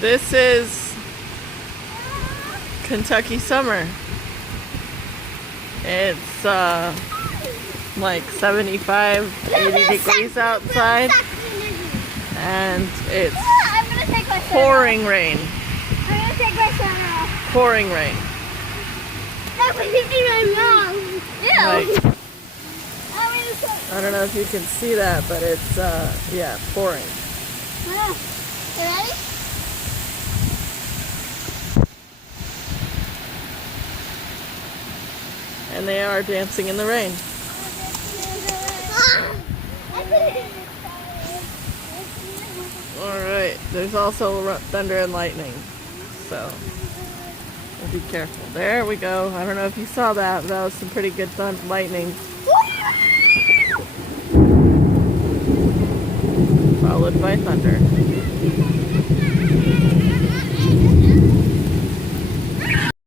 This is Kentucky summer. It's like 75, 80 degrees outside, and it's pouring rain. I'm gonna take my sweater off. Pouring rain. That was hitting my mouth. Ew. Right. I don't know if you can see that, but it's yeah, pouring. You ready? And they are dancing in the rain. Alright, there's also thunder and lightning, so we'll be careful. There we go. I don't know if you saw that, but that was some pretty good lightning. Followed by thunder.